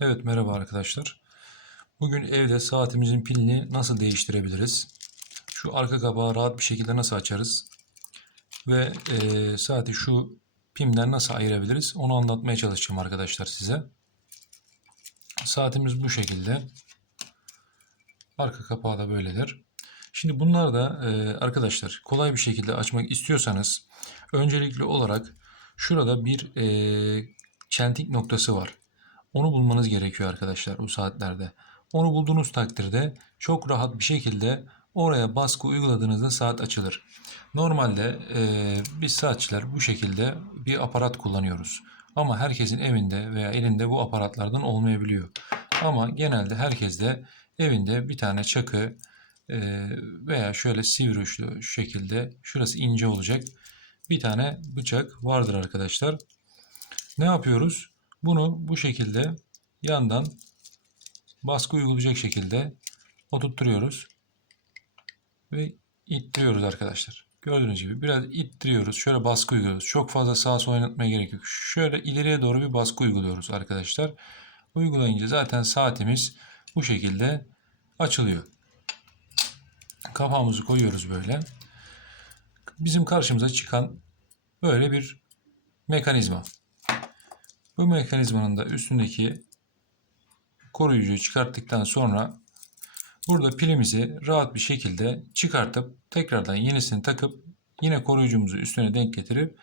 Evet merhaba arkadaşlar. Bugün evde saatimizin pilini nasıl değiştirebiliriz? Şu arka kapağı rahat bir şekilde nasıl açarız? Ve eee, saati şu pimden nasıl ayırabiliriz? Onu anlatmaya çalışacağım arkadaşlar size. Saatimiz bu şekilde. Arka kapağı da böyledir. Şimdi bunlar da eee, arkadaşlar kolay bir şekilde açmak istiyorsanız öncelikli olarak şurada bir eee çentik noktası var. Onu bulmanız gerekiyor arkadaşlar bu saatlerde. Onu bulduğunuz takdirde çok rahat bir şekilde oraya baskı uyguladığınızda saat açılır. Normalde eee biz saatçiler bu şekilde bir aparat kullanıyoruz. Ama herkesin evinde veya elinde bu aparatlardan olmayabiliyor. Ama genelde herkes de evinde bir tane çakı eee, veya şöyle sivri uçlu şekilde şurası ince olacak bir tane bıçak vardır arkadaşlar. Ne yapıyoruz? Bunu bu şekilde yandan baskı uygulayacak şekilde oturtturuyoruz ve ittiriyoruz arkadaşlar. Gördüğünüz gibi biraz ittiriyoruz. Şöyle baskı uyguluyoruz. Çok fazla sağa sola oynatmaya gerek yok. Şöyle ileriye doğru bir baskı uyguluyoruz arkadaşlar. Uygulayınca zaten saatimiz bu şekilde açılıyor. Kapağımızı koyuyoruz böyle. Bizim karşımıza çıkan böyle bir mekanizma. Bu mekanizmanın da üstündeki koruyucuyu çıkarttıktan sonra burada pilimizi rahat bir şekilde çıkartıp tekrardan yenisini takıp yine koruyucumuzu üstüne denk getirip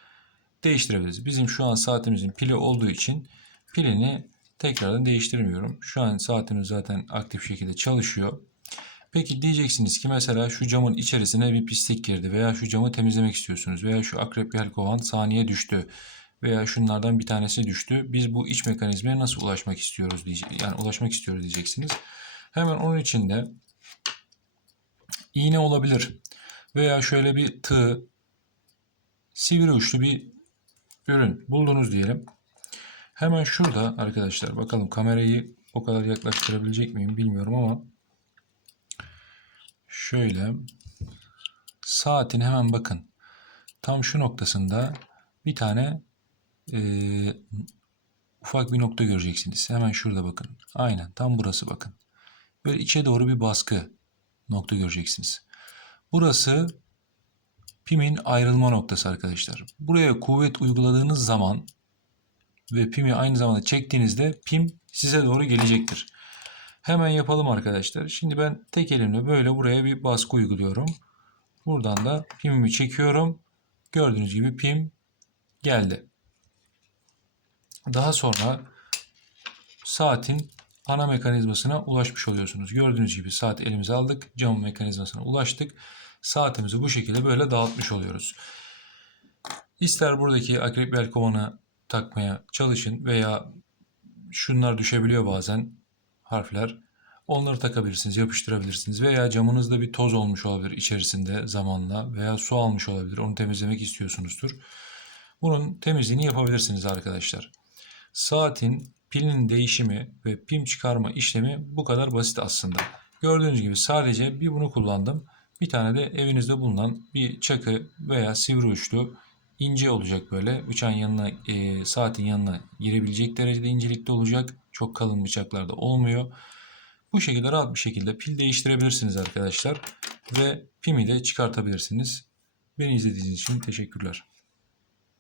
değiştirebiliriz. Bizim şu an saatimizin pili olduğu için pilini tekrardan değiştirmiyorum. Şu an saatimiz zaten aktif şekilde çalışıyor. Peki diyeceksiniz ki mesela şu camın içerisine bir pislik girdi veya şu camı temizlemek istiyorsunuz veya şu akrep yelkovan saniye düştü veya şunlardan bir tanesi düştü. Biz bu iç mekanizmaya nasıl ulaşmak istiyoruz diyecek yani ulaşmak istiyoruz diyeceksiniz. Hemen onun için de iğne olabilir veya şöyle bir tığ sivri uçlu bir ürün buldunuz diyelim. Hemen şurada arkadaşlar bakalım kamerayı o kadar yaklaştırabilecek miyim bilmiyorum ama şöyle saatin hemen bakın tam şu noktasında bir tane eee, ufak bir nokta göreceksiniz. Hemen şurada bakın. Aynen tam burası bakın. Böyle içe doğru bir baskı nokta göreceksiniz. Burası pimin ayrılma noktası arkadaşlar. Buraya kuvvet uyguladığınız zaman ve pimi aynı zamanda çektiğinizde pim size doğru gelecektir. Hemen yapalım arkadaşlar. Şimdi ben tek elimle böyle buraya bir baskı uyguluyorum. Buradan da pimimi çekiyorum. Gördüğünüz gibi pim geldi. Daha sonra saatin ana mekanizmasına ulaşmış oluyorsunuz. Gördüğünüz gibi saat elimize aldık. Cam mekanizmasına ulaştık. Saatimizi bu şekilde böyle dağıtmış oluyoruz. İster buradaki akrep yelkovanı takmaya çalışın veya şunlar düşebiliyor bazen harfler. Onları takabilirsiniz, yapıştırabilirsiniz veya camınızda bir toz olmuş olabilir içerisinde zamanla veya su almış olabilir. Onu temizlemek istiyorsunuzdur. Bunun temizliğini yapabilirsiniz arkadaşlar. Saatin pilinin değişimi ve pim çıkarma işlemi bu kadar basit aslında. Gördüğünüz gibi sadece bir bunu kullandım. Bir tane de evinizde bulunan bir çakı veya sivri uçlu ince olacak böyle. Bıçağın yanına, e, saatin yanına girebilecek derecede incelikte olacak. Çok kalın bıçaklarda olmuyor. Bu şekilde rahat bir şekilde pil değiştirebilirsiniz arkadaşlar. Ve pimi de çıkartabilirsiniz. Beni izlediğiniz için teşekkürler.